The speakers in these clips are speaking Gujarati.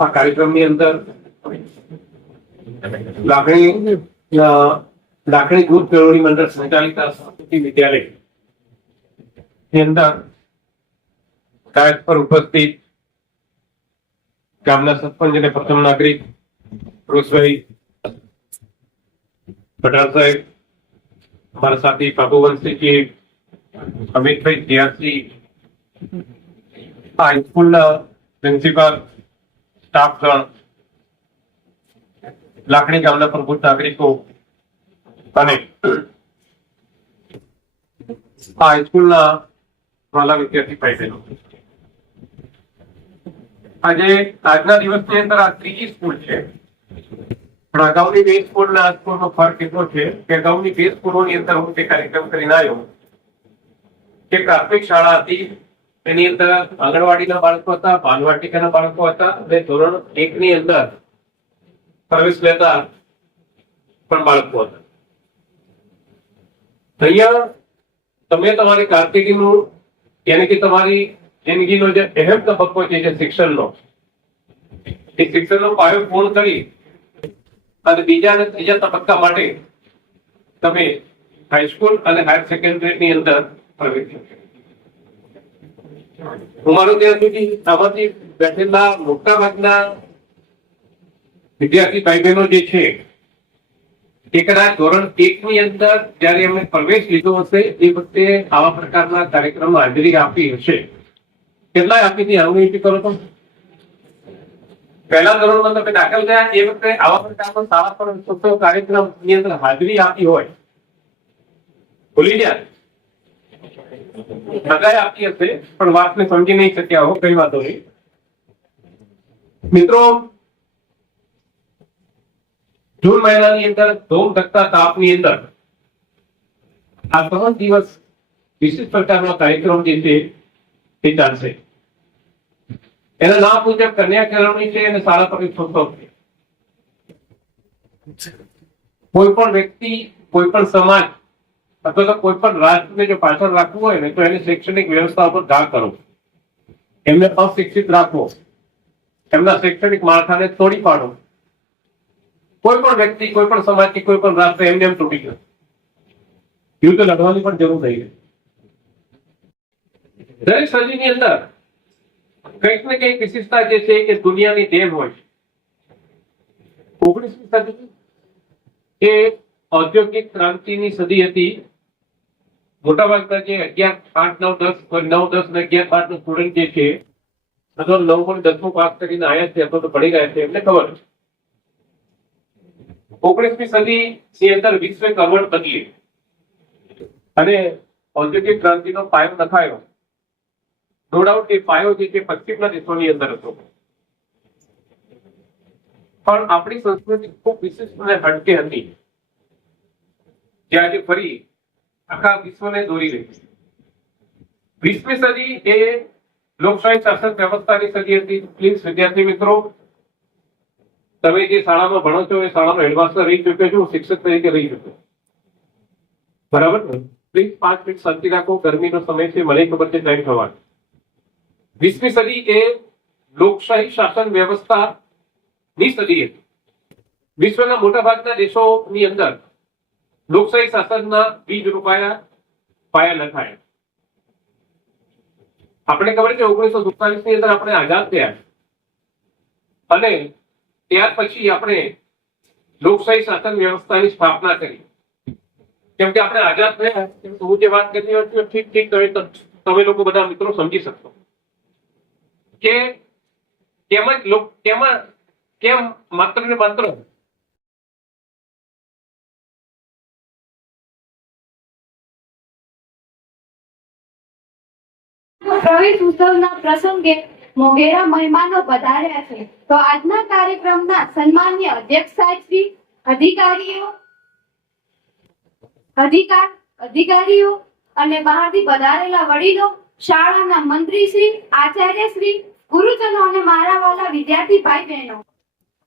આ કાર્યક્રમની અંદર લાખણી દૂધ કેળવણી મંડળ સંચાલિત વિદ્યાલય ની અંદર કાર્ય પર ઉપસ્થિત ગામના સરપંચ અને પ્રથમ નાગરિક રોષભાઈ પટેલ સાહેબ, हमारा साथी बाबूवंशी जी, अमित भाई जियासी, हाईस्कूल प्रिंसिपल, स्टाफ गण, लाखणी गामना प्रबुद्ध नागरिको અને હાઈસ્કૂલના વાલા વિદ્યાર્થી ભાઈ બહેનો, આજના દિવસની અંદર આ ત્રીજી સ્કૂલ છે. પણ અગાઉની બે સ્કૂલના આ સ્કૂલનો ફરક એટલો છે કે અગાઉની બે સ્કૂલોની અંદર હું તે કાર્યક્રમ કરીને આવ્યો કે પ્રાથમિક શાળા હતી, એની અંદર આંગણવાડીના બાળકો હતા, બાલવાટિકાના બાળકો હતા અને ધોરણ 1 ની અંદર પ્રવેશ લેતા પણ બાળકો હતા. અહીંયા તમે તમારી કારકિર્દીનું યાની કે તમારી જિંદગીનો જે અહેમ તબક્કો છે શિક્ષણનો, એ શિક્ષણનો પાયો પૂર્ણ કરી અને બીજા અને ત્રીજા તબક્કા માટે તમે હાઈસ્કૂલ અને હાયર સેકન્ડરીની અંદર પ્રવેશ. અમારું ત્યાં સુધી આમાંથી બેઠેલા મોટા ભાગના વિદ્યાર્થી ભાઈ બહેનો જે છે એ કદાચ ધોરણ 1 ની અંદર જયારે એમને પ્રવેશ લીધો હશે એ વખતે આવા પ્રકારના કાર્યક્રમમાં હાજરી આપી હશે. કેટલાય આપી હતી? અનુભૂતિ કરો તો પહેલા ધોરણમાં તમે દાખલ થયા એ વખતે આવા પ્રકારનો શાળા પર કાર્યક્રમ ની અંદર હાજરી આપી હોય, ભૂલી ગયા બધાએ આપી હશે પણ વાતને સમજી નહીં શક્યા હો, કઈ વાતો નહીં. મિત્રો, જૂન મહિનાની અંદર ધોમ ધકતા તાપની અંદર આ 3 દિવસ વિશિષ્ટ પ્રકારનો કાર્યક્રમ જે છે તે ચાલશે. એના નામ મુજબ કન્યા કેળવણી છે અને શાળા પ્રવેશોત્સવ છે. કોઈ પણ વ્યક્તિ, કોઈ પણ સમાજ અથવા તો કોઈ પણ રાષ્ટ્રને જો પાછળ રાખવું હોય ને તો એની શૈક્ષણિક વ્યવસ્થા ઉપર ઘા કરો, એમને અશિક્ષિત રાખવો, એમના શૈક્ષણિક માળખાને તોડી પાડો. કોઈ પણ વ્યક્તિ, કોઈ પણ સમાજ કે કોઈ પણ રાષ્ટ્ર એમને એમ તૂટી ગયો, યુદ્ધ લડવાની પણ જરૂર થઈ ગઈ. દરેક સજીવની અંદર કંઈક ને કંઈક વિશેષતા જે છે કે દુનિયાની દેન હોય. 19મી સદી એ ઔદ્યોગિક ક્રાંતિની સદી હતી. મોટાભાગના જે 11, 8, 9, 10, 9, 10 ને 11, 12 નો સ્ટુડન્ટ જે છે અથવા 9 અને 10 પાસ કરીને આવ્યા છે અથવા તો પડી ગયા છે એમને ખબર છે 19મી સદી ની અંદર વિશ્વ કરવટ બદલી અને ઔદ્યોગિક ક્રાંતિનો પાયો નખાયો. નો ડાઉટ એ પાયો જે છે પશ્ચિમના દેશોની અંદર હતો, પણ આપણી સંસ્કૃતિ ખૂબ વિશિષ્ટ અને હટકે હતી જે આજે ફરી આખા વિશ્વને દોરી રહી છે. 20મી સદી એ લોકશાહી શાસન વ્યવસ્થાની સદી હતી. પ્લીઝ વિદ્યાર્થી મિત્રો, તમે જે શાળામાં ભણો છો એ શાળાનો હેડમાસ્ટર રહી ચૂક્યો છું, શિક્ષક તરીકે રહી ચૂક્યો, બરાબર? પ્લીઝ 5 મિનિટ શાંતિ રાખો, ગરમીનો સમય છે, મને ખબર છે ટાઈમ થવાનો. 20મી સદી એ લોકશાહી શાસન વ્યવસ્થા ની સદી હતી. વિશ્વના મોટા ભાગના દેશોની અંદર લોકશાહી શાસનના બીજ રોપાયા, પાયા નખાયા. આપણે ખબર છે 1947 ની અંદર આપણે આઝાદ થયા અને ત્યાર પછી આપણે લોકશાહી શાસન વ્યવસ્થાની સ્થાપના કરી. કેમ કે આપણે આઝાદ થયા, હું જે વાત કરી રહ્યો છું ઠીક તમે લોકો બધા મિત્રો સમજી શકશો કે કેમ માત્ર ને માત્ર પ્રવેશ ઉત્સવના પ્રસંગે મોંઘેરા મહેમાનો પધાર્યા છે. તો આજના કાર્યક્રમના સન્માનીય અધ્યક્ષ સાહેબ શ્રી, અધિકારીઓ અને બહારથી પધારેલા વડીલો, શાળાના મંત્રી શ્રી, આચાર્ય શ્રી, ગુરુજનો અને મારા વાલા વિદ્યાર્થી ભાઈ બહેનો,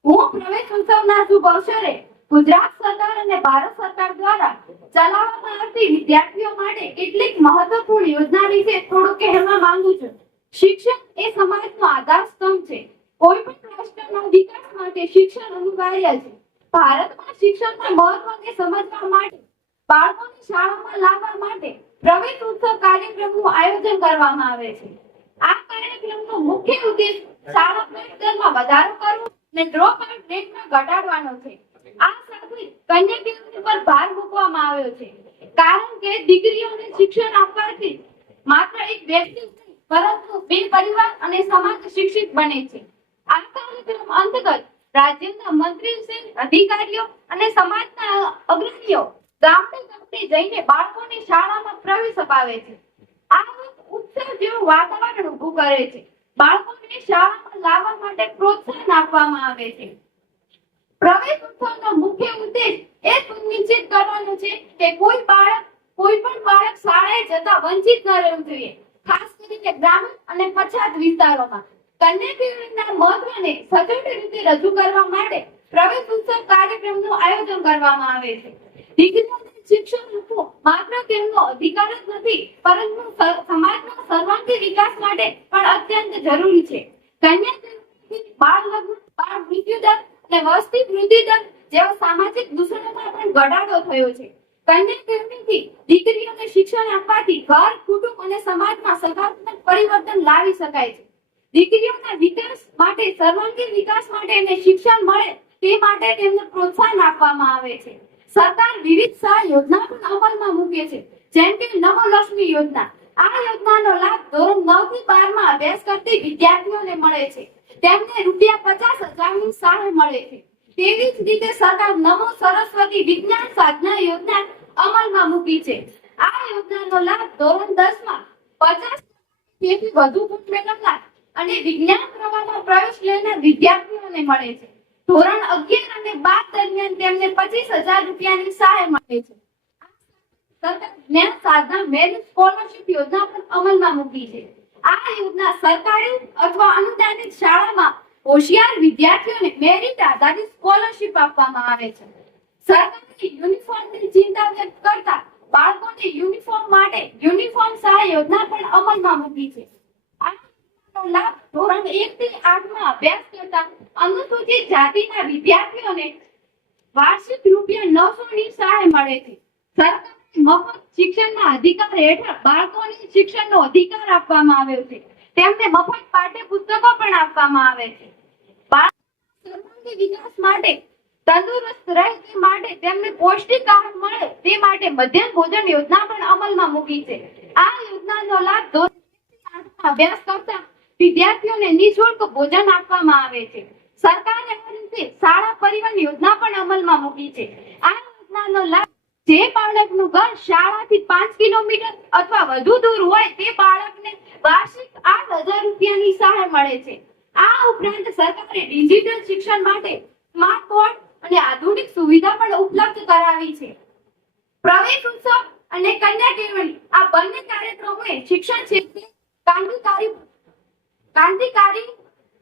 હું પ્રવેશ ઉત્સવના શુભ અવસરે ગુજરાત સરકાર અને ભારત સરકાર દ્વારા ચલાવવામાં આવતી વિદ્યાર્થીઓ માટે કેટલીક મહત્વપૂર્ણ યોજના વિશે થોડું કહેવા માંગુ છું. શિક્ષણ એ સમાજનો આધાર સ્તંભ છે. કોઈ પણ રાષ્ટ્રનો વિકાસ માટે શિક્ષણ અનિવાર્ય છે. ભારતમાં શિક્ષણના મહત્વને સમજવા માટે બાળકોને શાળામાં લાવવા માટે પ્રવેશ ઉત્સવ કાર્યક્રમનું આયોજન કરવામાં આવે છે. આ કાર્યક્રમનો મુખ્ય ઉદ્દેશ શાળા પ્રવેશ દરમાં વધારો કરવો અને ડ્રોપ આઉટ રેટને ઘટાડવાનો છે. આ સાથે કન્યા કેળવણી પર ભાર મૂકવામાં આવ્યો છે, કારણ કે દીકરીઓને શિક્ષણ આપવાથી માત્ર એક વ્યક્તિ જ નહીં, પરંતુ બે પરિવાર અને સમાજ શિક્ષિત બને છે. આ કાર્યક્રમ અંતર્ગત રાજ્યના મંત્રીશ્રી, અધિકારીઓ અને સમાજના અગ્રણીઓ ગામડે ગામડે જઈને બાળકોને શાળામાં પ્રવેશ અપાવે છે. આ એક ઉત્સવ જેવું વાતાવરણ ઊભું કરે છે. બાળકોને શાળામાં લાવવા માટે પ્રોત્સાહન આપવામાં આવે છે. પ્રવેશ ઉત્સવનો મુખ્ય ઉદ્દેશ એ સુનિશ્ચિત કરવાનો છે કે કોઈ પણ બાળક શાળાએ જતા વંચિત ન રહેવું જોઈએ. ખાસ કરીને ગ્રામીણ અને પછાત વિસ્તારોમાં કન્યા કેળવણીના મહત્વને સચોટ રીતે રજૂ કરવા માટે પ્રવેશ ઉત્સવ કાર્યક્રમનું આયોજન કરવામાં આવે છે. દીકરીઓને શિક્ષણ આપવું માત્ર તેમનો અધિકાર જ નથી, પરંતુ સમાજના સર્વાંગી વિકાસ માટે પણ અત્યંત જરૂરી છે. કન્યા કેળવણીથી બાળ લગ્ન, બાળ મૃત્યુદર અને વસ્તી વૃદ્ધિ દર જેવા સામાજિક દૂષણોમાં પણ ઘટાડો થયો છે. કન્યા કેળવણીથી દીકરીઓને શિક્ષણ આપવાથી ઘર, કુટુંબ અને સમાજમાં સકારાત્મક પરિવર્તન લાવી શકાય છે. દીકરીઓના વિકાસ માટે, સર્વાંગી વિકાસ માટે અને શિક્ષણ મળે તે માટે તેમને પ્રોત્સાહન આપવામાં આવે છે. સરકાર વિવિધ સહાય યોજના પણ અમલમાં મૂકે છે, જેમ કે નમો લક્ષ્મી યોજના. આ યોજનાનો લાભ ધોરણ 9 થી 12 માં અભ્યાસ કરતી વિદ્યાર્થીઓને મળે છે. તેમને ₹50,000 ની સહાય મળે છે. તેવી જ રીતે સરકાર નમો સરસ્વતી વિજ્ઞાન સાધના યોજના અમલમાં મૂકી છે. આ યોજનાનો લાભ ધોરણ 10 માં 50 થી વધુ ગુણ મેળવનાર અને વિજ્ઞાન પ્રવાહમાં પ્રવેશ લેનાર વિદ્યાર્થીઓને મળે છે. ધોરણ 11 અને 12 દરમિયાન તેમને ₹25,000 ની સહાય મળે છે. સરકાર જ્ઞાન સાધના મેરિટ સ્કોલરશિપ યોજના પણ અમલમાં મૂકી છે. આ યોજના સરકારી અથવા અનુદાનિત શાળામાં હોશિયાર વિદ્યાર્થીઓને મેરિટ આધારિત સ્કોલરશિપ આપવામાં આવે છે. સરકારે યુનિફોર્મની ચિંતા વ્યક્ત કરતા બાળકોને યુનિફોર્મ માટે યુનિફોર્મ સહાય યોજના પણ અમલમાં મૂકી છે. આ યોજનાનો લાભ ધોરણ 1 થી 8 માં અભ્યાસ કરતા અનુસૂચિત જાતિના વિદ્યાર્થીઓને વાર્ષિક ₹900 ની સહાય મળે છે. સરકાર મફત શિક્ષણના અધિકાર હેઠળ બાળકોને શિક્ષણનો અધિકાર આપવામાં આવ્યો છે. તેમને મફત પાઠ્યપુસ્તકો પણ આપવામાં આવે છે. બાળકોના સર્વાંગી વિકાસ માટે, તંદુરસ્ત રહે તે માટે, તેમને પૌષ્ટિક આહાર મળે તે માટે મધ્યાહન ભોજન યોજના પણ અમલમાં મૂકી છે. આ યોજનાનો લાભ ધોરણ 1 થી 8 માં અભ્યાસ કરતા વિદ્યાર્થીઓને નિઃશુલ્ક ભોજન આપવામાં આવે છે. સરકારે આ રીતે શાળા પરિવહન યોજના પણ અમલમાં મૂકી છે. આ યોજનાનો લાભ જે બાળકનું ઘર શાળાથી 5 કિલોમીટર અથવા વધુ દૂર હોય તે બાળકને વાર્ષિક ₹8,000 ની સહાય મળે છે. આ ઉપરાંત સરકારે ડિજિટલ શિક્ષણ માટે સ્માર્ટ બોર્ડ અને આધુનિક સુવિધા પણ ઉપલબ્ધ કરાવી છે. પ્રવેશ ઉત્સવ અને કન્યા કેળવણી આ બંને કાર્યક્રમોએ શિક્ષણ ક્ષેત્રે ક્રાંતિકારી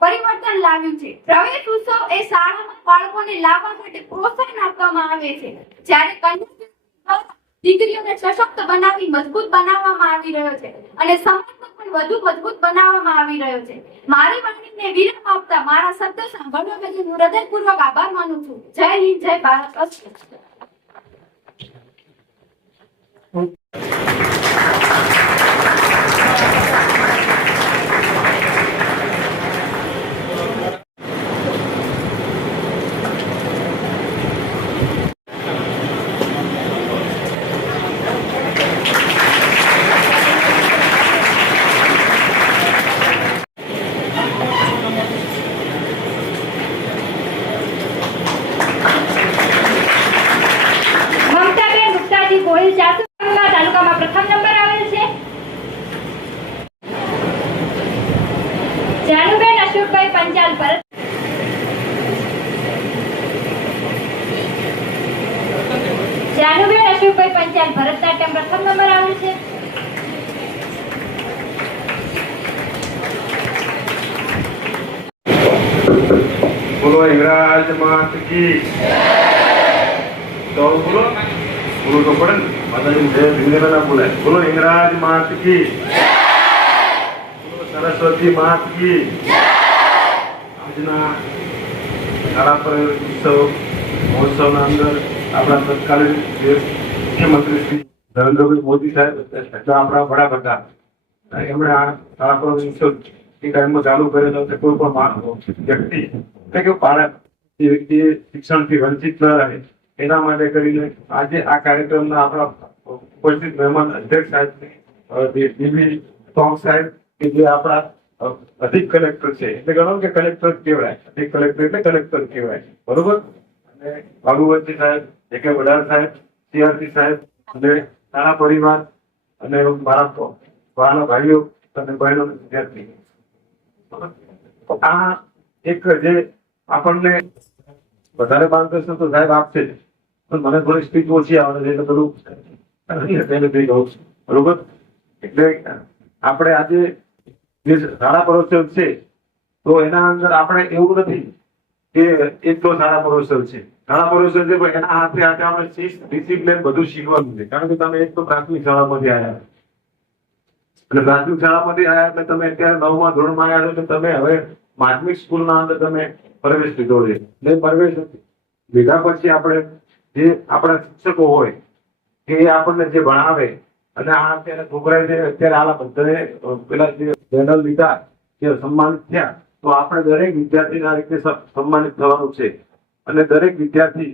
પરિવર્તન લાવ્યું છે. પ્રવેશ ઉત્સવ એ શાળામાં બાળકોને લાવવા માટે પ્રોત્સાહન આપવામાં આવે છે, જ્યારે કન્યા દીકરીઓને સશક્ત બનાવી મજબૂત બનાવવામાં આવી રહ્યો છે અને સમાજને પણ વધુ મજબૂત બનાવવામાં આવી રહ્યો છે. મારી વાણીને વિરામ આપતા મારા શબ્દો સાંભળવા બદલ હું હૃદયપૂર્વક આભાર માનું છું. જય હિન્દ, જય ભારત. તાલુકામાં પ્રથમ નંબર આવેલ છે. જાનુબેન અશોકભાઈ પંચાલ ભરતનાટ્યમ પ્રથમ નંબર આવેલ છે. બોલો હિંગરાજ માત કી તો બોલો બોલો તો પડે ને માતાજી જય ભીમદેવ ના બોલાય. બોલો હિંગરાજ માત કી, બોલો સરસ્વતી માત કી. આજના શાળા પ્રવેશોત્સવ મહોત્સવના અંદર આપણા તત્કાલીન જે મુખ્યમંત્રી શ્રી નરેન્દ્રભાઈ મોદી સાહેબ તો આપણા વડાપ્રધાન એમણે આ શાળા પ્રવેશોત્સવ એ ટાઈમમાં ચાલુ કરેલો કે કોઈ પણ માણસ વ્યક્તિ એટલે કે બાળક એ વ્યક્તિ શિક્ષણથી વંચિત ન રહે એના માટે કરીને આજે આ કાર્યક્રમના આપણા ઉપસ્થિત મહેમાન અધ્યક્ષ સાહેબ જે ડીબી ટોંગ સાહેબ કે જે આપણા અધિક કલેક્ટર છે એટલે ગણો કે કલેક્ટર કહેવાય, અધિક કલેક્ટર એટલે કલેક્ટર કહેવાય, બરોબર. અને બાબુવંશી સાહેબ, જે કે વડાલ સાહેબ, સીઆરસી સાહેબ અને નાના પરિવાર અને મારા વાલા ભાઈઓ અને બહેનો વિદ્યાર્થી, આ એક જે આપણને વધારે માર્ગદર્શન તો સાહેબ આપશે જ, પણ મને થોડી સ્પીચ ઓછી આવડે છે એટલે બધું પહેલેથી કહું છું, બરોબર. એટલે આપણે આજે જે શાળા પ્રવેશોત્સવ છે તો એના અંદર આપણે એવું નથી કે એટલો શાળા પ્રવેશોત્સવ છે, શાળા પ્રવેશોત્સવ છે પણ એના હાથે હાથે આપણે શિસ્ત, ડિસિપ્લિન બધું શીખવાનું છે. કારણ કે તમે એક તો પ્રાથમિક શાળામાંથી આવ્યા અને પ્રાથમિક શાળામાંથી આવ્યા એટલે તમે અત્યારે 9મા ધોરણમાં આવ્યા છો, તમે હવે માધ્યમિક સ્કૂલના અંદર તમે પ્રવેશ લીધો છે. એટલે પ્રવેશ લીધા પછી આપણે જે આપણા શિક્ષકો હોય કે આપણને જે ભણાવે અને આ અત્યારે છોકરા છે અત્યારે આ બધાને પેલા જે મેડલ લીધા કે સન્માનિત થયા, તો આપણે દરેક વિદ્યાર્થીને આ રીતે સન્માનિત થવાનું છે. અને દરેક વિદ્યાર્થી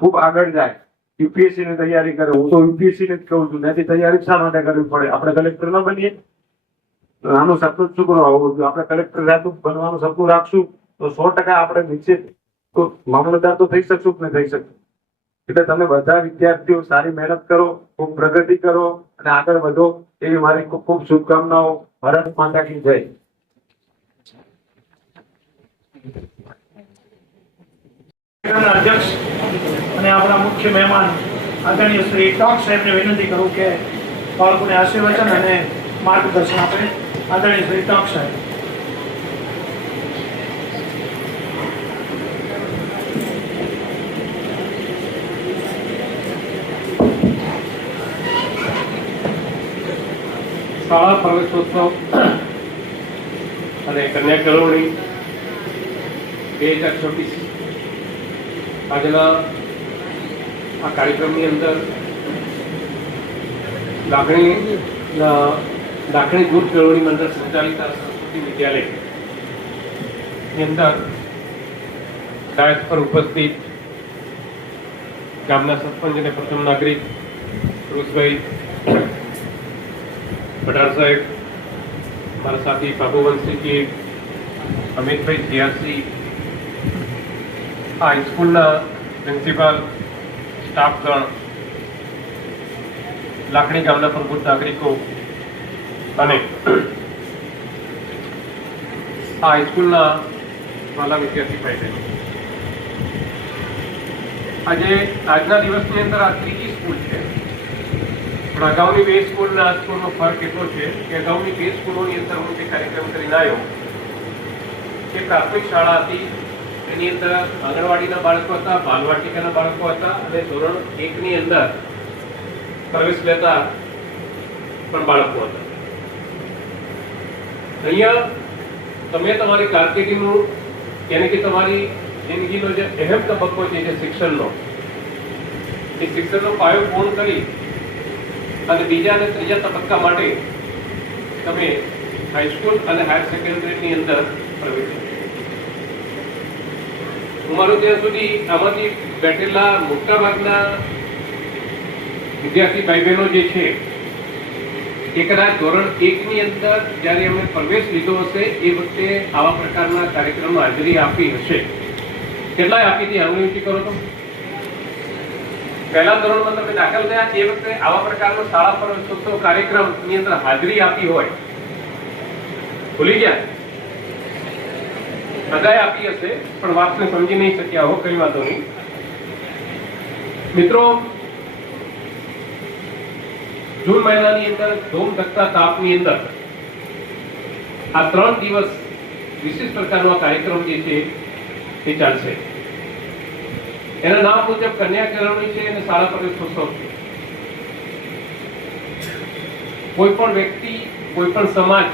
ખૂબ આગળ જાય, યુપીએસસી ની તૈયારી કરે. હું તો યુપીએસસી ને જ કહું છું, ત્યાંથી તૈયારી શા માટે કરવી પડે? આપણે કલેક્ટર ન બનીએ? આનું સપનું શું કરવા હોવું જોઈએ? આપણે કલેક્ટર સાહેબ બનવાનું સપનું રાખશું તો 100% આપણે નીચે તો મામલતદાર તો થઈ શકશું કે નહીં થઈ શકશું. એટલે તમે બધા વિદ્યાર્થીઓ સારી મહેનત કરો, ખૂબ પ્રગતિ કરો અને આગળ વધો એવી મારી ખૂબ ખૂબ શુભકામનાઓ. ભારત માતા કી જય. અધ્યક્ષ અને આપણા મુખ્ય મહેમાન આદરણીય શ્રી ટોક સાહેબને વિનંતી કરું કે બાળકોને આશીર્વચન અને માર્ગદર્શન આપે. આદરણીય શ્રી ટોક સાહેબ. શાળા પ્રવેશોત્સવ અને કન્યા કેળવણી 2026 આજના આ કાર્યક્રમની અંદર લાખણી દૂધ કેળવણી મંડળ સંચાલિત સરસ્વતી વિદ્યાલયની અંદર ડાયસ પર ઉપસ્થિત ગામના સરપંચ અને પ્રથમ નાગરિક પુરુષભાઈ વડાલ સાહેબ, મારા સાથી બાબુવંશીજી, અમિતભાઈ સીઆરસી, આ હાઈસ્કૂલના પ્રિન્સિપાલ, સ્ટાફગણ, લાખણી ગામના પ્રબુદ્ધ નાગરિકો અને આ હાઈસ્કૂલના વાલા વિદ્યાર્થી ભાઈ બહેનો, આજના દિવસની અંદર આ ત્રીજી સ્કૂલ છે. પણ અગાઉની 2 સ્કૂલના આ સ્કૂલનો ફરક એટલો છે કે અગાઉની 2 સ્કૂલોની અંદર હું જે કાર્યક્રમ કરીને આવ્યો એ પ્રાથમિક શાળા હતી, એની અંદર આંગણવાડીના બાળકો હતા, બાલવાટિકાના બાળકો હતા અને ધોરણ 1 ની અંદર પ્રવેશ લેતા પણ બાળકો હતા. અહીંયા તમે તમારી કારકિર્દીનું યાની કે તમારી જિંદગીનો જે અહેમ તબક્કો છે જે શિક્ષણનો, એ શિક્ષણનો પાયો પૂર્ણ કરી અને બીજા અને ત્રીજા તબક્કા માટે તમે હાઈસ્કૂલ અને હાયર સેકન્ડરીની અંદર પ્રવેશ. અમારું ત્યાં સુધી આમાંથી બેઠેલા મોટાભાગના વિદ્યાર્થી ભાઈ બહેનો જે છે એ કદાચ ધોરણ 1 ની અંદર જ્યારે એમણે પ્રવેશ લીધો હશે એ વખતે આવા પ્રકારના કાર્યક્રમમાં હાજરી આપી હશે. કેટલાય આપી હતી? ઊંચી કરો તો. પહેલા ધોરણમાં તમે દાખલ થયા એ વખતે આવા પ્રકારનો શાળા પ્રવેશોત્સવ કાર્યક્રમની અંદર હાજરી આપી હોય, ભૂલી ગયા? બધાએ આપી હશે પણ વાતને સમજી નહીં શક્યા હો, કઈ વાતો નહીં. મિત્રો, જૂન મહિનાની અંદર ધૂમ ધકતા તાપની અંદર આ 3 દિવસ વિશેષ પ્રકારનો કાર્યક્રમ જે છે એ ચાલશે. એના નામ મુજબ કન્યા કેળવણી છે અને શાળા પ્રવેશોત્સવ છે. કોઈ પણ વ્યક્તિ, કોઈ પણ સમાજ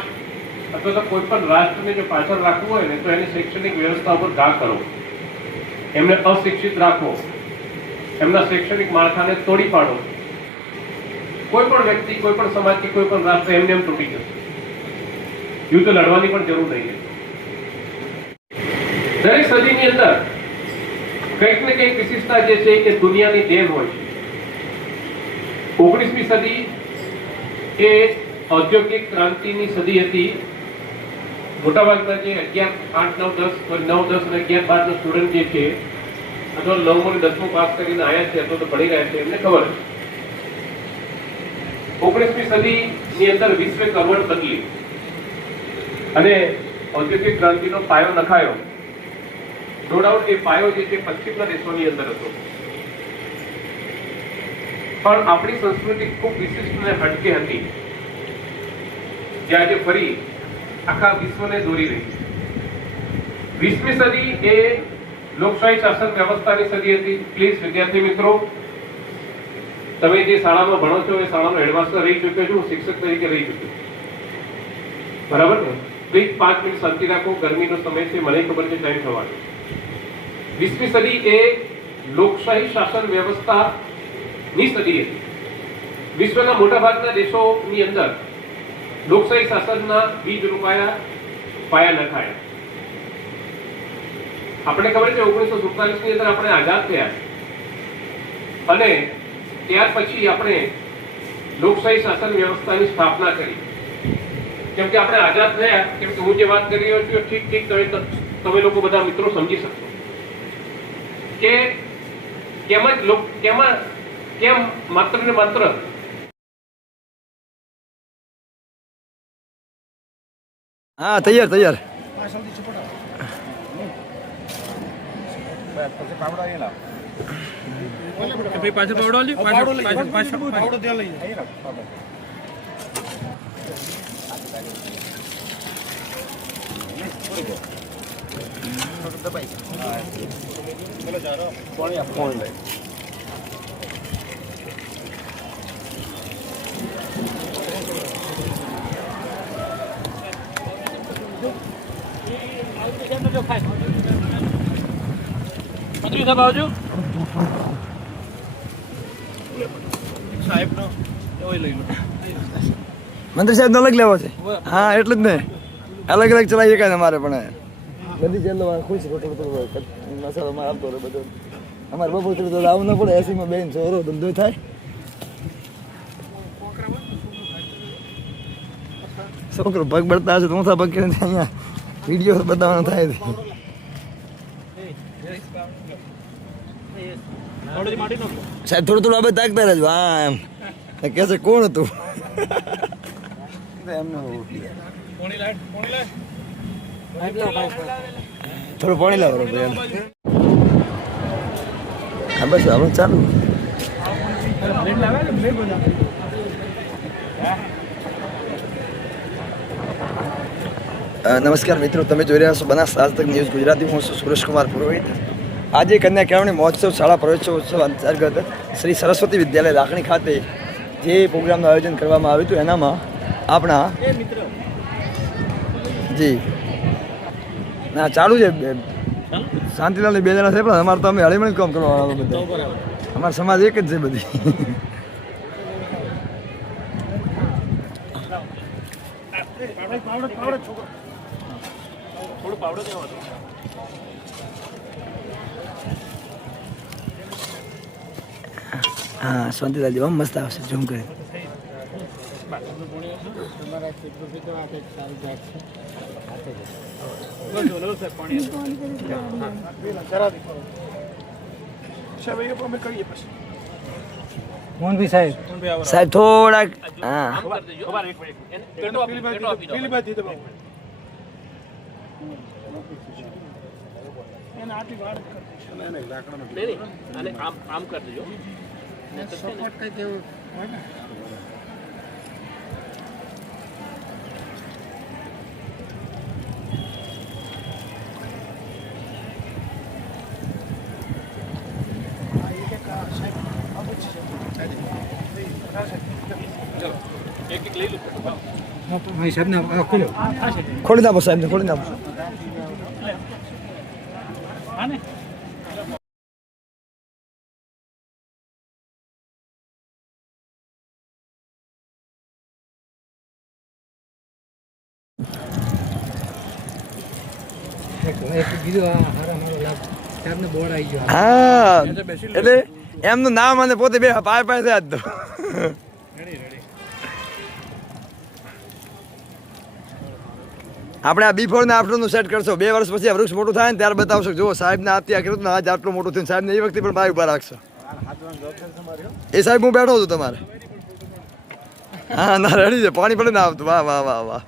અથવા તો કોઈ પણ રાષ્ટ્રને જો પાછળ રાખવું હોય ને તો એની શૈક્ષણિક વ્યવસ્થા ઉપર ઘા કરો. એમને અશિક્ષિત રાખવો, એમના શૈક્ષણિક માળખાને તોડી પાડો, કોઈ પણ વ્યક્તિ, કોઈ પણ સમાજ કે કોઈ પણ રાષ્ટ્ર એમને એમ તૂટી જશે. યુદ્ધ લડવાની પણ જરૂર નહીં. દરેક સદીની અંદર કંઈક ને કંઈક વિશિષ્ટતા જે છે એ દુનિયાની દેન હોય છે. 19મી સદી એ ઔદ્યોગિક ક્રાંતિની સદી હતી. મોટાભાગના જે 11, 8, 9, 10, 9, 10 અને 11, 12 ના સ્ટુડન્ટ જે છે અથવા 9મું અને 10મું પાસ કરીને આવ્યા છે અથવા તો ભણી રહ્યા છે એમને ખબર છે 19મી સદીની અંદર વિશ્વ કરવટ બદલી અને ઔદ્યોગિક ક્રાંતિનો પાયો નખાયો. નો ડાઉટ એ પાયો જે છે પશ્ચિમના દેશોની અંદર હતો, પણ આપણી સંસ્કૃતિ ખૂબ વિશિષ્ટ અને હટકે હતી, જે આજે ફરી આખા વિશ્વને દોરી રહી છે. 20મી સદી એ લોકશાહી શાસન વ્યવસ્થાની સદી હતી. પ્લીઝ વિદ્યાર્થી મિત્રો, તમે જે શાળામાં ભણો છો એ શાળાનો હેડમાસ્ટર રહી ચૂક્યો છું, હું શિક્ષક તરીકે રહી ચૂક્યો છું, બરાબર ને? પ્લીઝ 5 મિનિટ શાંતિ રાખો, ગરમીનો સમય છે, મને ખબર છે ટાઈમ થવાનો. 20મી સદી એ લોકશાહી શાસન વ્યવસ્થાની સદી હતી. વિશ્વના મોટાભાગના દેશોની અંદર લોકશાહી શાસનના બીજ રોપાયા, પાયા નખાયા. આપણે ખબર છે 1947 ની અંદર આપણે આઝાદ થયા અને ત્યાર પછી આપણે લોકશાહી શાસન વ્યવસ્થાની સ્થાપના કરી. કેમ કે આપણે આઝાદ થયા, કેમ કે હું જે વાત કરી રહ્યો છું ઠીક તમે લોકો બધા મિત્રો સમજી શકશો કે કેમ માત્ર ને માત્ર हाँ तैयार तैयार મંત્રી સાહેબ નો અલગ લેવો છે. હા એટલું જ ને, અલગ અલગ ચલાવીએ કાંઈ અમારે પણ બધી જેલો ખુશ મસાલો અમારે આપતો રહે બધું. અમારે બપોર તો આવું ન પડે, એસીમાં બેન ચોરો ધંધો થાય. છોકરો પગ બળતા હશે તો મોટા પગ કરીને અહીંયા વિડીયો બતાવવાનો થાય છે. સાહેબ થોડું થોડું આપણે તાકતા રહેજો. હા એમ કે છે કોણ હતું એમને થોડું પાણી લાવો ભાઈ. હા બસ આપણે ચાલુ. નમસ્કાર મિત્રો, તમે જોઈ રહ્યા છો બનાસ આજ તક ન્યૂઝ ગુજરાતી. હું છું સુરેશકુમાર પુરોહિત. આજે કન્યા કેળવણી મહોત્સવ શાળા પ્રવેશોત્સવ અંતર્ગત શ્રી સરસ્વતી વિદ્યાલય લાખણી ખાતે જે પ્રોગ્રામનું આયોજન કરવામાં આવ્યું હતું એનામાં આપણા જી ના ચાલુ છે. શાંતિલાલની 2 જણા છે, પણ અમારે તો અમે હળીમળી કામ કરવાવાળા બધા. અમારો સમાજ એક જ છે બધી. હા શાંતિલાલજી બહુ મસ્ત આવશે ઝૂમ કરી. સાહેબ થોડાક હા આમ કરી દેજો. ખોલી નાખો સાહેબ ને, ખોલી નાખો. હા એટલે એમનું નામ અને પોતે બે પાય પાય છે આજ તો. આપણે આ બિફોર ને આફ્ટર નું સેટ કરશો. 2 વર્ષ પછી આ વૃક્ષ મોટું થાય ને ત્યારે બતાવશો. જો સાહેબ ને આત્યા કર્યું ને આજ આટલું મોટું થયું. સાહેબ ને એ વખતે પણ બાય ઉપર રાખશો. એ સાહેબ હું બેઠો છું તમારે. હા ના રેડી છે. પાણી પડે ને આવતું. વાહ વાહ વાહ વાહ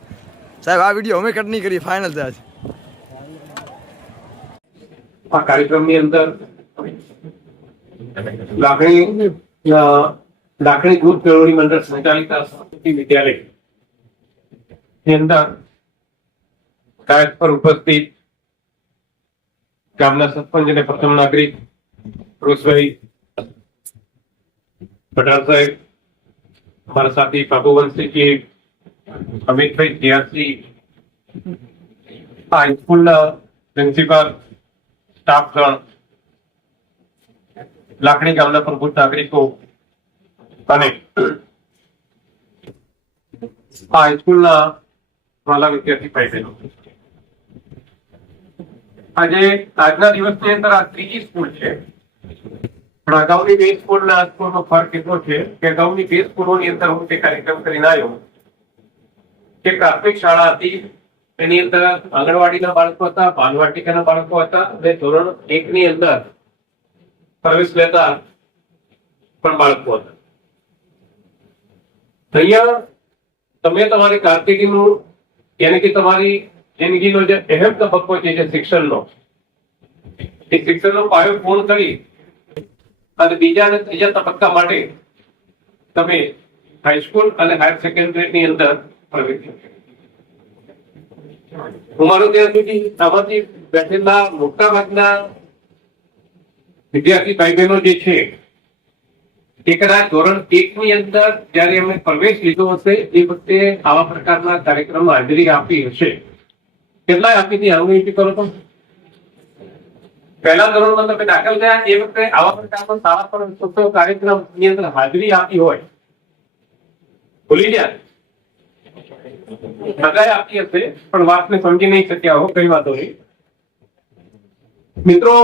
સાહેબ. આ વિડીયો અમે કટ નહીં કરીએ. ફાઇનલ છે આજ. આ કાર્યક્રમની અંદર લાખણી દૂધ કેળવણી મંડળ સંચાલિત સંસ્કૃતિ વિદ્યાલય ની અંદર કાર્ય પર ઉપસ્થિત ગામના સરપંચ અને પ્રથમ નાગરિક રોષભાઈ પટેલ સાહેબ, અમારા સાથી બાબુવંશીજી, અમિતભાઈ જીઆરસી, હાઈસ્કૂલના પ્રિન્સિપાલ, સ્ટાફગણ, લાખણી ગામના પ્રબુદ્ધ નાગરિકો અને હાઈસ્કૂલના વાલા વિદ્યાર્થી ભાઈ બહેનો, આજના દિવસની અંદર આ ત્રીજી સ્કૂલ છે. પણ અગાઉની 2 સ્કૂલના આ સ્કૂલનો ફરક એટલો છે કે અગાઉની 2 સ્કૂલોની અંદર હું તે કાર્યક્રમ કરીને આવ્યો કે પ્રાથમિક શાળા હતી, એની અંદર આંગણવાડીના બાળકો હતા, બાલવાટિકાના બાળકો હતા અને ધોરણ 1 ની અંદર પ્રવેશ લેતા પણ બાળકો હતા. અહીંયા તમે તમારી કારકિર્દીનું યાની કે તમારી જિંદગીનો જે અહેમ તબક્કો છે જે શિક્ષણનો, એ શિક્ષણનો પાયો પૂર્ણ કરી અને બીજા અને ત્રીજા તબક્કા માટે તમે હાઈસ્કૂલ અને હાયર સેકન્ડરીની અંદર પ્રવેશ કર્યો. હું મારું ત્યાં સુધી આમાંથી બેઠેલા મોટા ભાગના વિદ્યાર્થી ભાઈ બહેનો જે છે એ કદાચ ધોરણ 1 ની અંદર જયારે એમણે પ્રવેશ લીધો હશે એ વખતે આવા પ્રકારના કાર્યક્રમમાં હાજરી આપી હશે. કેટલાય આપી હતી હાજરી કરો તો? પહેલા ધોરણમાં તમે દાખલ થયા એ વખતે આવા પ્રકારનો શાળા પર કાર્યક્રમ ની અંદર હાજરી આપી હોય, ભૂલી ગયા બધાએ આપી હશે પણ વાતને સમજી નહીં શક્યા હો. કઈ વાતો નહીં મિત્રો.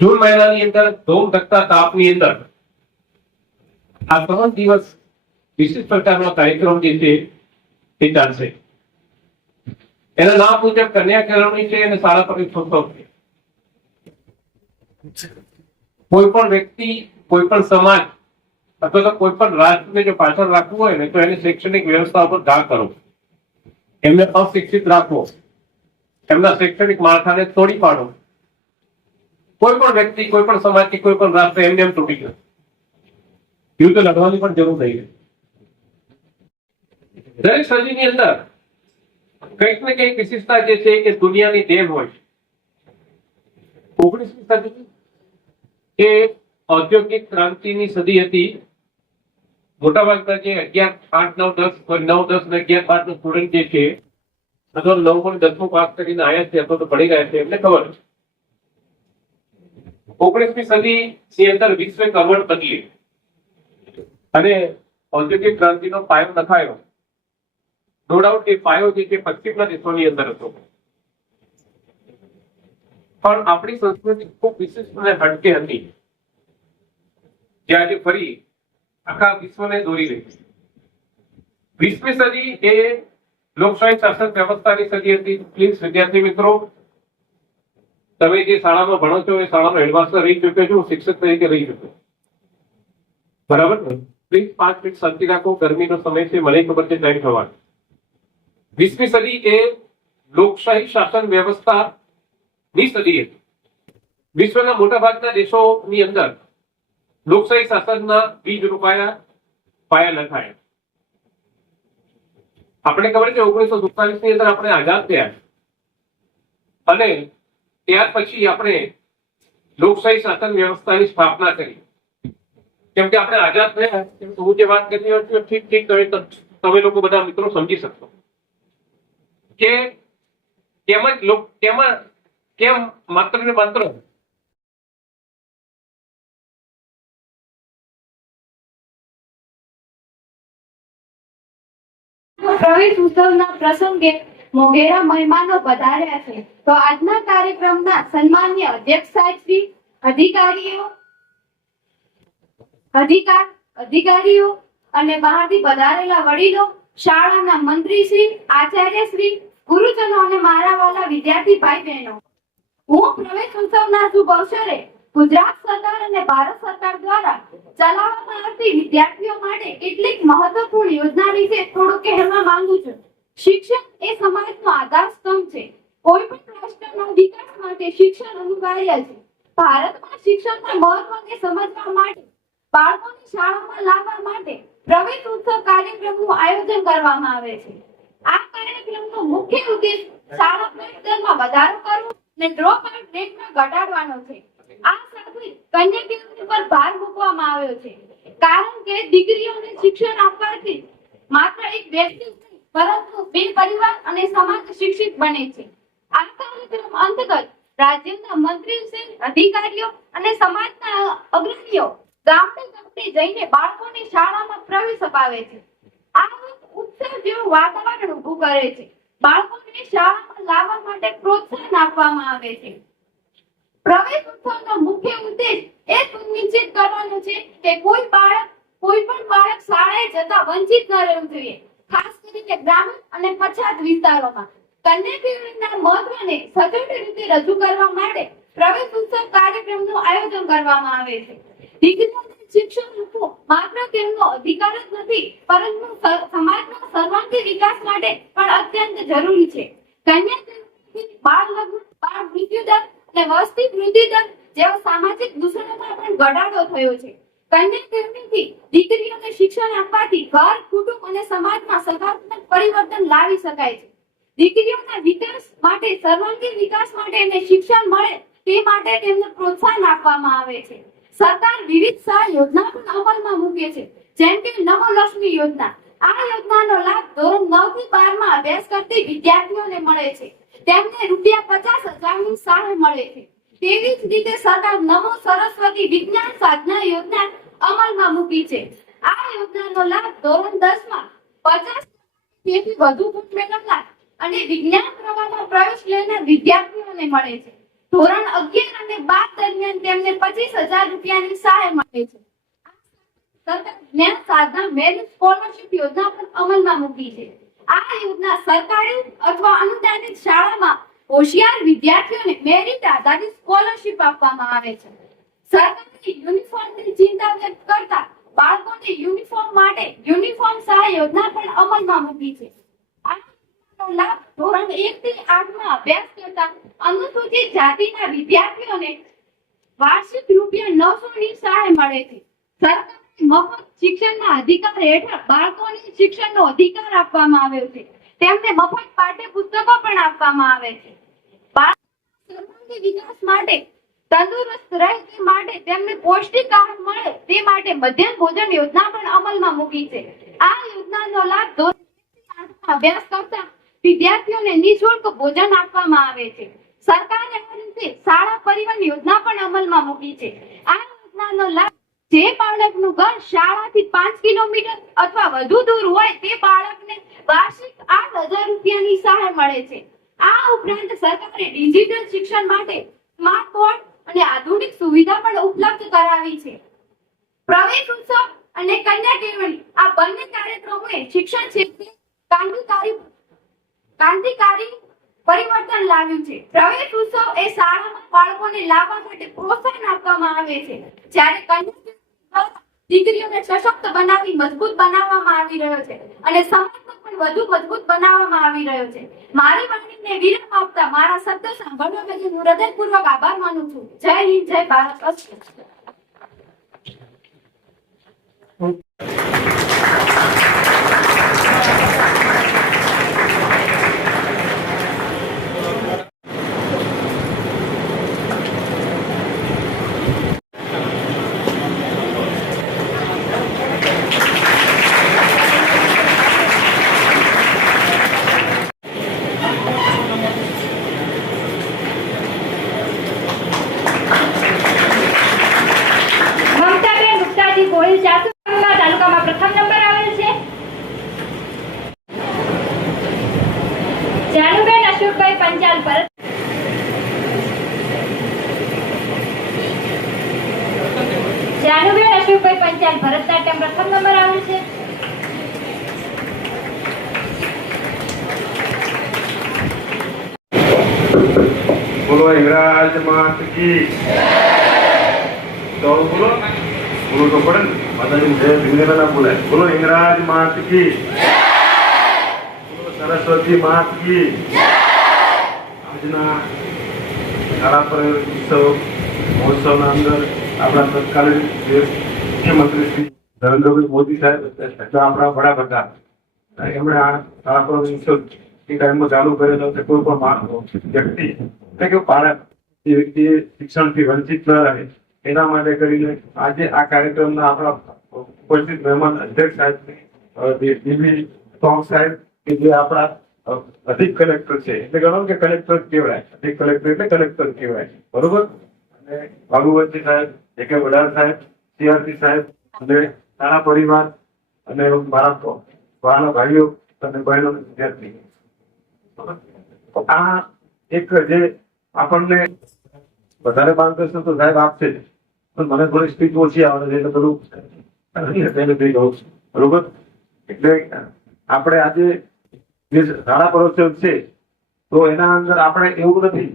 જૂન મહિનાની અંદર ધોમ ધકતા તાપની અંદર આ 3 દિવસ વિશેષ પ્રકારનો કાર્યક્રમ જે છે તે ચાલશે. એના નામ મુજબ કન્યા કેળવણી છે અને શાળા પ્રવેશોત્સવ છે. કોઈ પણ વ્યક્તિ, કોઈ પણ સમાજ અથવા તો કોઈ પણ રાષ્ટ્રને જો પાછળ રાખવું હોય ને તો એની શૈક્ષણિક વ્યવસ્થા ઉપર ઘા કરો, એમને અશિક્ષિત રાખવો, એમના શૈક્ષણિક માળખાને તોડી પાડો. કોઈ પણ વ્યક્તિ, કોઈ પણ સમાજ કે કોઈ પણ રાષ્ટ્ર એમને એમ તૂટી ગયો, યુદ્ધ લડવાની પણ જરૂર નહીં. દરેક સજીવની અંદર કંઈક ને કંઈક વિશેષતા જે છે કે દુનિયાની દેન હોય. 19મી સદી એ ઔદ્યોગિક ક્રાંતિની સદી હતી. મોટાભાગના જે 11, 8, 9, 10 ને 11, 12 નો સ્ટુડન્ટ જે છે અથવા 9 અને 10 પાસ કરીને આવ્યા છે અથવા તો ભણી ગયા છે એમને ખબર છે 19મી સદી ની અંદર વિશ્વ કવળ બદલી અને ઔદ્યોગિક ક્રાંતિનો પાયો નખાયો. નો ડાઉટ એ પાયો જે છે પશ્ચિમના દેશોની અંદર હતો, પણ આપણી સંસ્કૃતિ ખૂબ વિશિષ્ટ અને હટકે હતી જે આજે ફરી આખા વિશ્વને દોરી રહી છે. 20મી સદી એ લોકશાહી શાસન વ્યવસ્થાની સદી હતી. પ્લીઝ વિદ્યાર્થી મિત્રો, તમે જે શાળામાં ભણો છો એ શાળાનો હેડમાસ્ટર રહી ચૂક્યો છું, શિક્ષક તરીકે રહી ચૂક્યો, બરાબર ને? પ્લીઝ 5 મિનિટ શાંતિ રાખો. ગરમીનો સમય છે, મને ખબર છે ટાઈમ થવાનો. 20મી સદી એ લોકશાહી શાસન વ્યવસ્થા ની સદી હતી. વિશ્વના મોટા ભાગના દેશોની અંદર લોકશાહી શાસનના બીજ રોપાયા, પાયા નખાયા. આપણે ખબર છે 1947 ની અંદર આપણે આઝાદ થયા અને ત્યાર પછી આપણે લોકશાહી શાસન વ્યવસ્થાની સ્થાપના કરી. કેમ કે આપણે આઝાદ થયા, હું જે વાત કરી રહ્યો છું ઠીક તમે લોકો બધા મિત્રો સમજી શકશો કે કેમ માત્ર ને માત્ર પ્રવેશ ઉત્સવના પ્રસંગે મોંઘેરા મહેમાનો પધાર્યા છે. તો આજના કાર્યક્રમના સન્માનીય અધ્યક્ષ સાહેબ શ્રી, અધિકારીઓ અને બહારથી પધારેલા વડીલો, શાળાના મંત્રી શ્રી, આચાર્ય શ્રી, ગુરુજનો અને મારા વાલા વિદ્યાર્થી ભાઈ બહેનો, હું પ્રવેશ ઉત્સવના શુભ અવસરે ગુજરાત સરકાર અને ભારત સરકાર દ્વારા ચલાવવામાં આવતી વિદ્યાર્થીઓ માટે કેટલીક મહત્વપૂર્ણ યોજના વિશે થોડું કહેવા માંગુ છું. શિક્ષણ એ સમાજનો આધાર સ્તંભ છે. કોઈ પણ રાષ્ટ્રના વિકાસ માટે શિક્ષણ અનિવાર્ય છે. ભારતમાં શિક્ષણના મહત્વને સમજવા માટે બાળકોને શાળામાં લાવવા માટે પ્રવેશ ઉત્સવ કાર્યક્રમનું આયોજન કરવામાં આવે છે. આ કાર્યક્રમનો મુખ્ય ઉદ્દેશ શાળા પ્રવેશ દરમાં વધારો કરવો અને ડ્રોપ આઉટ રેટને ઘટાડવાનો છે. આ સાથે કન્યા કેળવણી પર ભાર મૂકવામાં આવ્યો છે, કારણ કે દીકરીઓને શિક્ષણ આપવાથી માત્ર એક વ્યક્તિ નહીં, પરંતુ બે પરિવાર અને સમાજ શિક્ષિત બને છે. આ કાર્યક્રમ અંતર્ગત રાજ્યના મંત્રીશ્રી, અધિકારીઓ અને સમાજના અગ્રણીઓ ગામડે જઈને બાળકોને શાળામાં પ્રવેશ અપાવે છે. આ ઉત્સવ જેવું વાતાવરણ ઊભું કરે છે. બાળકોને શાળામાં લાવવા માટે પ્રોત્સાહન આપવામાં આવે છે. પ્રવેશ ઉત્સવનો મુખ્ય ઉદ્દેશ એ સુનિશ્ચિત કરવાનો છે કે કોઈ પણ બાળક શાળાએ જતા વંચિત ન રહેવું જોઈએ. ખાસ કરીને ગ્રામીણ અને પછાત વિસ્તારોમાં કન્યા કેળવણીના મહત્વને સચોટ રીતે રજૂ કરવા માટે પ્રવેશ ઉત્સવ કાર્યક્રમનું આયોજન કરવામાં આવે છે. દીકરીઓને શિક્ષણ આપવું માત્ર તેમનો અધિકાર જ નથી, પરંતુ સમાજના સર્વાંગી વિકાસ માટે પણ અત્યંત જરૂરી છે. કન્યા કેળવણીથી બાળ લગ્ન, બાળ મૃત્યુ દર અને વસ્તી વૃદ્ધિ દર જેવા સામાજિક દૂષણોમાં પણ ઘટાડો થયો છે. કન્યા કેળવણીથી દીકરીઓને શિક્ષણ આપવાથી ઘર, કુટુંબ અને સમાજમાં સકારાત્મક પરિવર્તન લાવી શકાય છે. દીકરીઓના વિકાસ માટે, સર્વાંગી વિકાસ માટે અને શિક્ષણ મળે તે માટે તેમને પ્રોત્સાહન આપવામાં આવે છે. સરકાર વિવિધ સહાય યોજના પણ અમલમાં મૂકે છે, જેમ કે નમોલક્ષ્મી યોજના. આ યોજનાનો લાભ ધોરણ 9 થી 12 માં અભ્યાસ કરતી વિદ્યાર્થીઓને મળે છે. તેમને ₹50,000ની સહાય મળે છે. તેવી જ રીતે સરકાર નમો સરસ્વતી વિજ્ઞાન સાધના યોજના અમલમાં મૂકી છે. આ યોજનાનો લાભ ધોરણ 10 માં 50 થી વધુ ગુણ મેળવનાર અને વિજ્ઞાન પ્રવાહમાં પ્રવેશ લેનાર વિદ્યાર્થીઓને મળે છે. ધોરણ 11 અને 12 દરમિયાન તેમને ₹25,000ની સહાય મળે છે. સરકાર જ્ઞાન સાધના મેરિટ સ્કોલરશિપ યોજના પણ અમલમાં મૂકી છે. આ યોજના સરકારી અથવા અનુદાનિત શાળામાં હોશિયાર વિદ્યાર્થીઓને મેરિટ આધારિત સ્કોલરશિપ આપવામાં આવે છે. સરકારે યુનિફોર્મની ચિંતા વ્યક્ત કરતા બાળકોને યુનિફોર્મ માટે યુનિફોર્મ સહાય યોજના પણ અમલમાં મૂકી છે. આ યોજનાનો લાભ ધોરણ 1 થી 8 માં અભ્યાસ કરતા અનુસૂચિત જાતિના વિદ્યાર્થીઓને વાર્ષિક ₹900ની સહાય મળે છે. સરકાર મફત શિક્ષણના અધિકાર હેઠળ બાળકોને શિક્ષણનો અધિકાર આપવામાં આવ્યો છે. તેમને મફત પાઠ્યપુસ્તકો પણ આપવામાં આવે છે. બાળકોના સર્વાંગી વિકાસ માટે, તંદુરસ્ત રહે તે માટે, તેમને પૌષ્ટિક આહાર મળે તે માટે મધ્યાહન ભોજન યોજના પણ અમલમાં મૂકી છે. આ યોજનાનો લાભ ધોરણ 1 થી 8 માં અભ્યાસ કરતા વિદ્યાર્થીઓને નિઃશુલ્ક ભોજન આપવામાં આવે છે. સરકારે આ રીતે શાળા પરિવહન યોજના પણ અમલમાં મૂકી છે. આ યોજનાનો લાભ જે બાળકનું ઘર શાળાથી 5 કિલોમીટર અથવા વધુ દૂર હોય તે બાળકને વાર્ષિક ₹8,000ની સહાય મળે છે. આ ઉપરાંત સરકારે ડિજિટલ શિક્ષણ માટે સ્માર્ટ બોર્ડ અને આધુનિક સુવિધા પણ ઉપલબ્ધ કરાવી છે. પ્રવેશ ઉત્સવ અને કન્યા કેળવણી આ બંને કાર્યક્રમોએ શિક્ષણ ક્ષેત્રે ક્રાંતિકારી પરિવર્તન લાવ્યું છે. પ્રવેશ ઉત્સવ એ શાળામાં બાળકોને લાવવા માટે પ્રોત્સાહન આપવામાં આવે છે, જ્યારે કન્યા દીકરીઓને સશક્ત બનાવી મજબૂત બનાવવામાં આવી રહ્યો છે અને સમાજને પણ વધુ મજબૂત બનાવવામાં આવી રહ્યો છે. મારી વાણીને વિરામ આપતા મારા શબ્દો સાંભળવા બદલ હું હૃદયપૂર્વક આભાર માનું છું. જય હિન્દ, જય ભારત. મમતાબેન ગુપ્તાજી ગોહિલ, ચાસુંબા તાલુકામાં પ્રથમ અશોકભાઈ પંચાલ ભરતનાટ્યમ પ્રથમ નંબર આવેલ છે. બોલો હિંગરાજ માત કી તો બોલો બોલો તો પડે ને માતાજી જય ભીમદેવ ના બોલાય. બોલો હિંગરાજ માત કી બોલો સરસ્વતી માત કી. આજના શાળા પર મહોત્સવના અંદર આપણા તત્કાલીન મુખ્યમંત્રી શ્રી નરેન્દ્રભાઈ મોદી સાહેબ એટલે આપણા વડાપ્રધાન એમણે આ શાળા પર એ ટાઈમમાં ચાલુ કરેલો છે. કોઈ પણ વ્યક્તિ એટલે કે બાળક એ વ્યક્તિ શિક્ષણથી વંચિત ન રહે એના માટે કરીને આજે આ કાર્યક્રમના આપણા ઉપસ્થિત મહેમાન અધ્યક્ષ સાહેબ ડીબી ટોંક સાહેબ કે જે આપણા અધિક કલેક્ટર છે એટલે ગણો કે કલેક્ટર કહેવાય. અધિક કલેક્ટર એટલે કલેક્ટર કહેવાય. બરોબર. અને ભાગુવતી સાહેબ જે કે વડાલ સાહેબ સીઆરપી સાહેબ અને શાળા પરિવાર અને મારા વાલા ભાઈઓ અને બહેનો વિદ્યાર્થી આ એક જે આપણને વધારે માર્ગદર્શન તો સાહેબ આપશે જ પણ મને થોડી સ્પીચ ઓછી આવે છે એટલે બધું તેને થઈ ગયું છે. બરોબર. એટલે આપણે આજે જે શાળા પરોત્સવ છે તો એના અંદર આપણે એવું નથી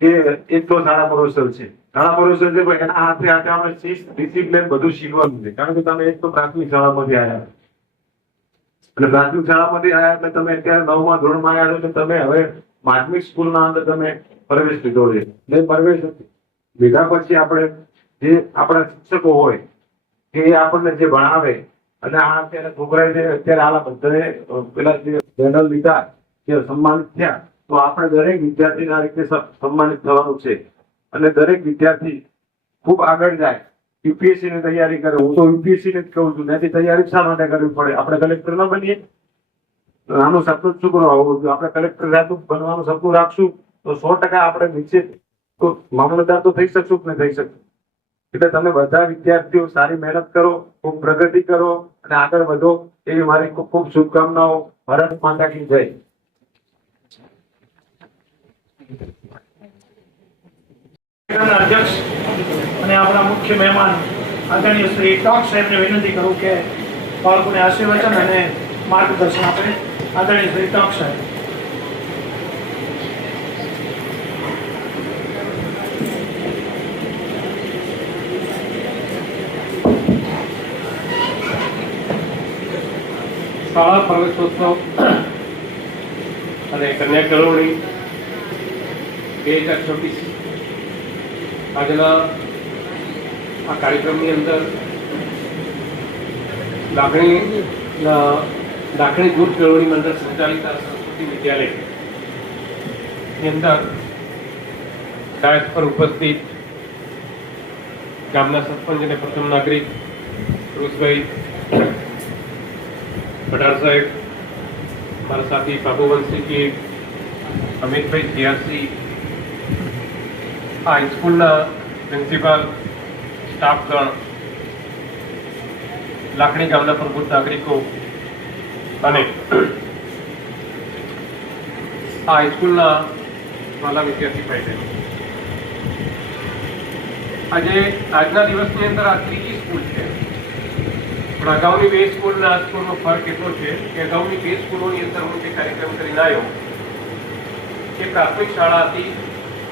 કે એક તો શાળા પરોત્સવ છે. શાળા પરોત્સવ છે પણ એના હાથે હાથે આપણે શિસ્ત ડિસિપ્લિન બધું શીખવાનું છે. કારણ કે તમે એક તો પ્રાથમિક શાળામાંથી આવ્યા એટલે પ્રાથમિક શાળામાંથી આવ્યા એટલે તમે અત્યારે 9મા ધોરણમાં આવ્યા છો એટલે તમે હવે માધ્યમિક સ્કૂલના અંદર તમે પ્રવેશ લીધો છે. એટલે પ્રવેશ લીધા પછી આપણે જે આપણા શિક્ષકો હોય એ આપણને જે ભણાવે અને આ અત્યારે છોકરા જે અત્યારે આલા બધાને પેલા જે મેડલ લીધા જે સન્માનિત થયા તો આપણે દરેક વિદ્યાર્થીના રીતે સન્માનિત થવાનું છે. અને દરેક વિદ્યાર્થી ખૂબ આગળ જાય યુપીએસસી ની તૈયારી કરે. હું તો યુપીએસસી ને જ કહું છું. ત્યાંથી તૈયારી શા માટે કરવી પડે? આપણે કલેક્ટર ન બનીએ? આનું સપનું શું કરવા હોવું જોઈએ? આપણે કલેક્ટર સાહેબ બનવાનું સપનું રાખશું તો 100% આપણે નીચે તો મામલતદાર તો થઈ શકશું કે નહીં થઈ શકશું. એટલે તમે બધા વિદ્યાર્થીઓ સારી મહેનત કરો, ખૂબ પ્રગતિ કરો અને આગળ વધો એવી મારી ખૂબ ખૂબ શુભકામનાઓ. ભારત માતા કી જય. અધ્યક્ષ અને આપણા મુખ્ય મહેમાન આદરણીય શ્રી ટોક સાહેબને વિનંતી કરું કે બાળકોને આશીર્વચન અને માર્ગદર્શન આપે. આદરણીય શ્રી ટોક સાહેબ. શાળા પ્રવેશોત્સવ અને કન્યા કેળવણી 2024 આજના આ કાર્યક્રમની અંદર લાખણી જૂથ કેળવણી મંડળ સંચાલિત આ સંસ્કૃતિ વિદ્યાલયની અંદર ડાયસ પર ઉપસ્થિત ગામના સરપંચ અને પ્રથમ નાગરિક ઋષભાઈ પટાર સાહેબ, મારા સાથી બાબુવંશીજી, અમિતભાઈ જીઆરસી, આ હાઈસ્કૂલના પ્રિન્સિપાલ, સ્ટાફગણ, લાખણી ગામના પ્રબુદ્ધ નાગરિકો અને આ હાઈસ્કૂલના વાલા વિદ્યાર્થી ભાઈ આજે આજના દિવસની અંદર આ ત્રીજી સ્કૂલ છે. પણ અગાઉની 2 સ્કૂલના આ સ્કૂલનો ફરક એટલો છે કે અગાઉની 2 સ્કૂલોની અંદર હું જે કાર્યક્રમ કરીને આવ્યો એ પ્રાથમિક શાળા હતી.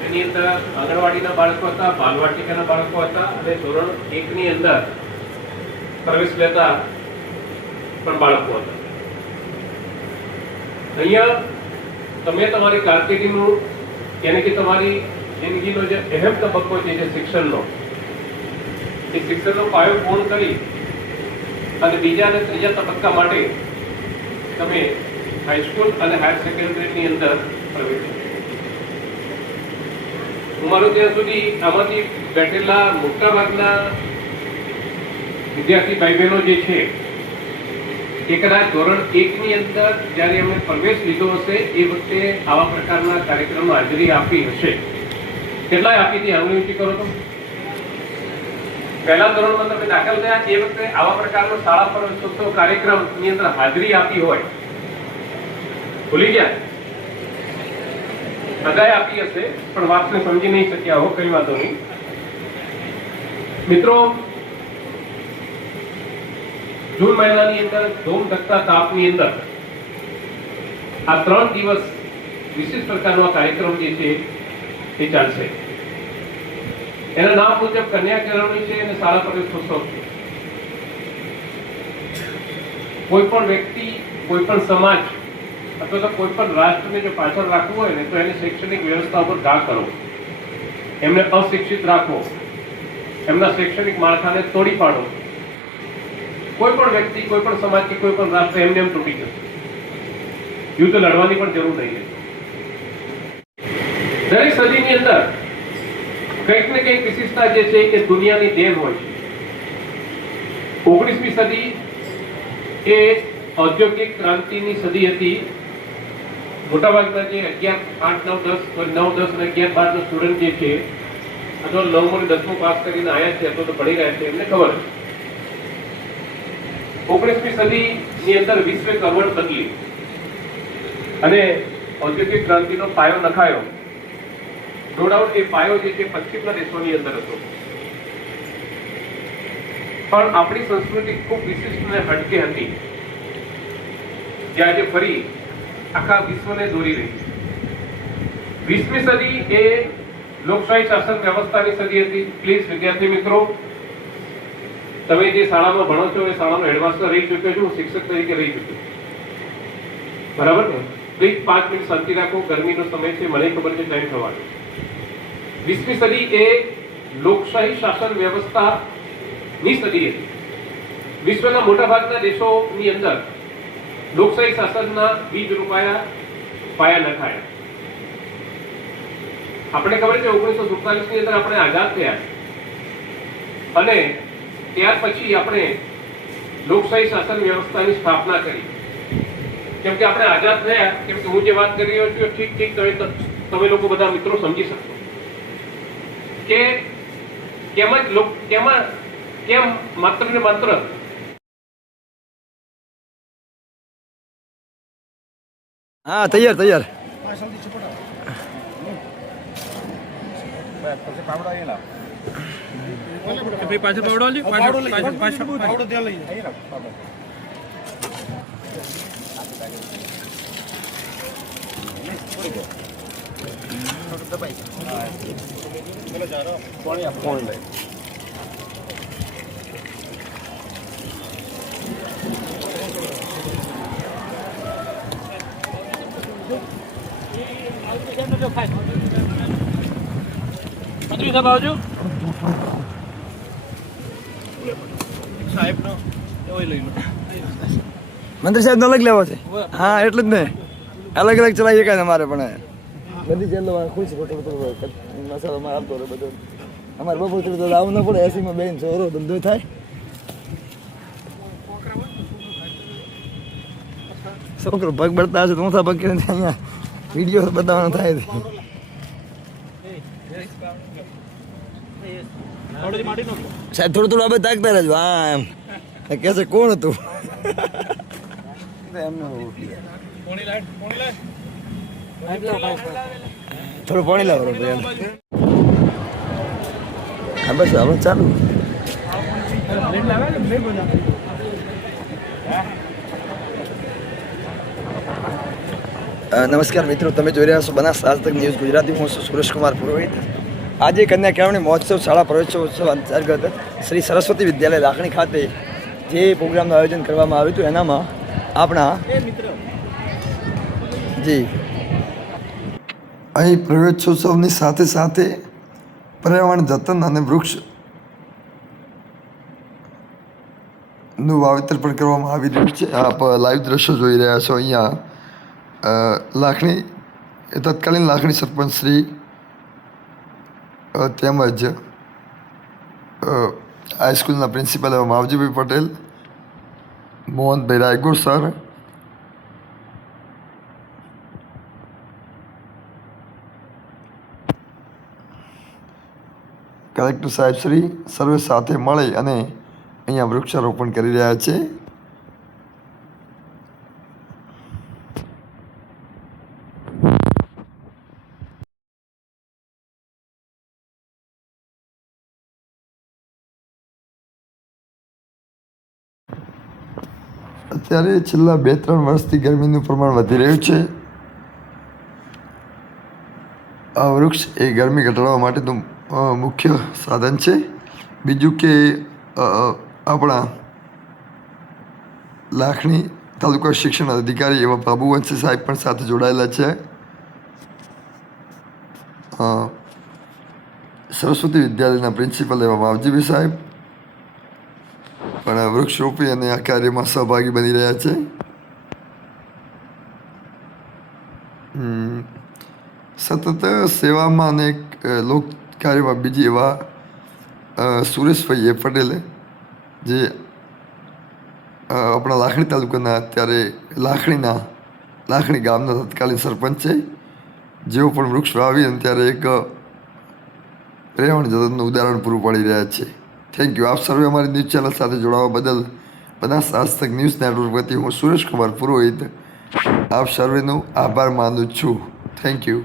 એની અંદર આંગણવાડીના બાળકો હતા, બાલવાટિકાના બાળકો હતા અને ધોરણ 1 ની અંદર પ્રવેશ લેતા પણ બાળકો હતા. અહીંયા તમે તમારી કારકિર્દીનું યાની કે તમારી જિંદગીનો જે અહેમ તબક્કો છે જે શિક્ષણનો, એ શિક્ષણનો પાયો પૂર્ણ કરી અને બીજા અને ત્રીજા તબક્કા માટે તમે હાઈસ્કૂલ અને હાયર સેકન્ડરીની અંદર પ્રવેશ. હું માનું ત્યાં સુધી આમાંથી બેઠેલા મોટાભાગના વિદ્યાર્થી ભાઈ બહેનો જે છે એ કદાચ ધોરણ 1 ની અંદર જ્યારે એમણે પ્રવેશ લીધો હશે એ વખતે આવા પ્રકારના કાર્યક્રમમાં હાજરી આપી હશે. કેટલાય આપી હતી? આંગળી ઊંચી કરો તો. પહેલા ધોરણમાં તમે દાખલ થયા એ વખતે આવા પ્રકારનો શાળા પ્રવેશોત્સવ કાર્યક્રમની અંદર હાજરી આપી હોય, ભૂલી ગયા? બધાએ આપી હશે પણ વાતને સમજી નહીં શક્યા હો, કઈ વાતો નહીં. મિત્રો, જૂન મહિનાની અંદર ધૂમ ધકતા તાપની અંદર આ 3 દિવસ વિશેષ પ્રકારનો આ કાર્યક્રમ જે છે એ ચાલશે. એના નામ મુજબ કન્યા કેળવણી છે અને શાળા પ્રવેશોત્સવ છે. કોઈ પણ વ્યક્તિ, કોઈ પણ સમાજ અથવા તો કોઈ પણ રાષ્ટ્રને જો પાછળ રાખવું હોય ને તો એની શૈક્ષણિક વ્યવસ્થા ઉપર ઘા કરો, એમને અશિક્ષિત રાખો, એમના શૈક્ષણિક માળખાને તોડી પાડો. કોઈ પણ વ્યક્તિ, કોઈ પણ સમાજ કે કોઈ પણ રાષ્ટ્ર એમને એમ તૂટી જશે. યુદ્ધ લડવાની પણ જરૂર નહીં. દરેક સદીની અંદર કંઈક ને કંઈક વિશિષ્ટતા જે છે કે દુનિયાની દેન હોય છે. 19મી સદી એ ઔદ્યોગિક ક્રાંતિની સદી હતી. મોટાભાગના જે 11, 8, 9, 10, 9, 10 અને 11, 12 ના સ્ટુડન્ટ જે છે અથવા 9મું અને 10મું પાસ કરીને આવ્યા છે અથવા તો ભણી રહ્યા છે એમને ખબર છે 19મી સદીની અંદર વિશ્વે કરવટ બદલી અને ઔદ્યોગિક ક્રાંતિનો પાયો નખાયો. નો ડાઉટ એ પાયો જે છે પશ્ચિમના દેશોની અંદર હતો, પણ આપણી સંસ્કૃતિ ખૂબ વિશિષ્ટ અને હટકે હતી, જે આજે ફરી આખા વિશ્વને દોરી રહી છે. 20મી સદી એ લોકશાહી શાસન વ્યવસ્થાની સદી હતી. પ્લીઝ વિદ્યાર્થી મિત્રો, તમે જે શાળામાં ભણો છો એ શાળાનો હેડમાસ્ટર રહી ચૂક્યો છું, શિક્ષક તરીકે રહી ચૂક્યો છું, બરાબર ને? પ્લીઝ 5 મિનિટ શાંતિ રાખો. ગરમીનો સમય છે, મને ખબર છે ટાઈમ થવાનો. 20મી સદી એ લોકશાહી શાસન વ્યવસ્થાની સદી હતી. વિશ્વના મોટાભાગના દેશોની અંદર લોકશાહી શાસનના બીજ રોપાયા, પાયા નખાયા. આપણે ખબર છે 1947 ની અંદર આપણે આઝાદ થયા અને ત્યાર પછી આપણે લોકશાહી શાસન વ્યવસ્થાની સ્થાપના કરી. કેમ કે આપણે આઝાદ થયા, કેમ કે હું જે વાત કરી રહ્યો છું ઠીક તમે લોકો બધા મિત્રો સમજી શકશો કે કેમ માત્ર ને માત્ર હા તૈયાર મંત્રી સાહેબ નો અલગ લેવો છે. હા એટલું જ ને, અલગ અલગ ચલાવી શકાય અમારે પણ બધી જેલો ખુશ મસાલો માં આવતો રહે બધો. અમારે બપોર તો આવું ન પડે, એસી માં બેન સોરો ધંધો થાય. છોકરો પગ બળતા હશે તો મોટા પગ કરીને અહીંયા વિડીયો બતાવવાનો થાય છે. સાહેબ થોડું આ બધું તાકતા રહેજો. હા એમ કે છે કોણ હતું થોડું પાણી લાવો હા બસ હવે ચાલુ. નમસ્કાર મિત્રો, તમે જોઈ રહ્યા છો બનાસ આજ તક ન્યૂઝ ગુજરાતી. હું છું સુરેશકુમાર પુરોહિત. આજે કન્યા કેળવણી મહોત્સવ શાળા પ્રવેશોત્સવ અંતર્ગત શ્રી સરસ્વતી વિદ્યાલય લાખણી ખાતે જે પ્રોગ્રામનું આયોજન કરવામાં આવ્યું હતું એનામાં આપણા જી અહીં પ્રવેશોત્સવની સાથે સાથે પર્યાવરણ જતન અને વૃક્ષનું વાવેતર પણ કરવામાં આવી રહ્યું છે. આપ લાઈવ દ્રશ્યો જોઈ રહ્યા છો. અહીંયા લાખણી તત્કાલીન લાખણી સરપંચ શ્રી તેમજ હાઈસ્કૂલના પ્રિન્સિપલ એવા માવજીભાઈ પટેલ, મોહનભાઈ રાયગુર સર, કલેક્ટર સાહેબ શ્રી સર્વે સાથે મળી અને અહીંયા વૃક્ષારોપણ કરી રહ્યા છે. અત્યારે છેલ્લા 2-3 વર્ષથી ગરમીનું પ્રમાણ વધી રહ્યું છે. આ વૃક્ષ એ ગરમી ઘટાડવા માટેનું મુખ્ય સાધન છે. બીજું કે આપણા લાખણી તાલુકા શિક્ષણ અધિકારી એવા બાબુવંશી સાહેબ પણ સાથે જોડાયેલા છે. સરસ્વતી વિદ્યાલયના પ્રિન્સિપલ એવા માવજીભાઈ સાહેબ પણ વૃક્ષ રોપી અને આ કાર્યમાં સહભાગી બની રહ્યા છે. સતત સેવામાં અને લોક કાર્યમાં બીજી એવા સુરેશભાઈ પટેલે જે આપણા લાખણી તાલુકાના અત્યારે લાખણી ગામના તત્કાલીન સરપંચ છે, જેઓ પણ વૃક્ષ વાવી અને ત્યારે એક પર્યાવરણ જતનનું ઉદાહરણ પૂરું પાડી રહ્યા છે. Thank you. આપ સર્વે અમારી ન્યૂઝ ચેનલ સાથે જોડાવા બદલ બનાસ આજતક ન્યૂઝ નેટવર્ક વતી હું સુરેશ કુમાર પુરોહિત આપ સર્વેનો આભાર માનું છું. Thank you.